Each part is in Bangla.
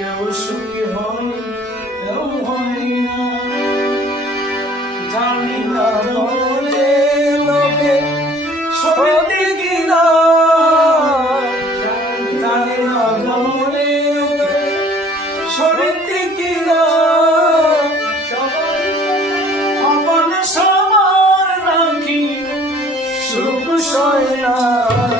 সুখী হয়, কেউ হয় না। জানি না বলে লোকে সত্যি কিনা। জানি না বলে সত্যি কিনা। আপন সবার নাকি সুখ সয় না।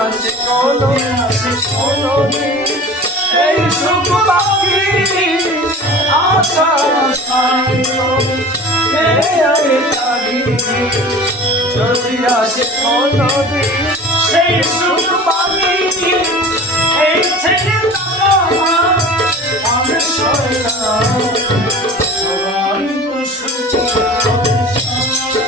আসে কোনো আসে কোনো এই সুখ বাকি আশা যদি আসে কোনো সেই সুখ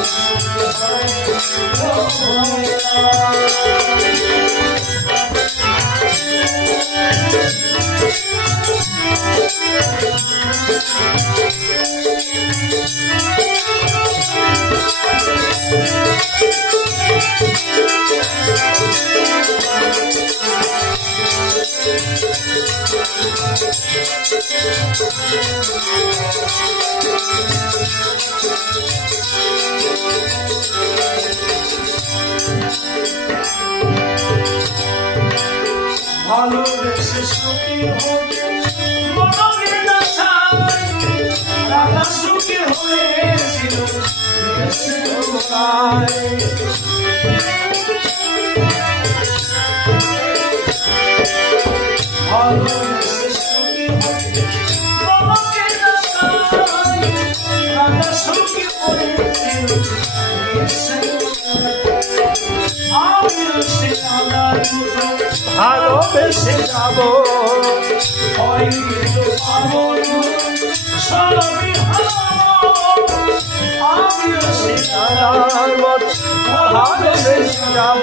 Oh, ভালোবেসে সুখী হবে মনের দশায় রাধা সুখী হয়েছিল দেশের ভালোবেসে যাব। ভালোবেসে যাব।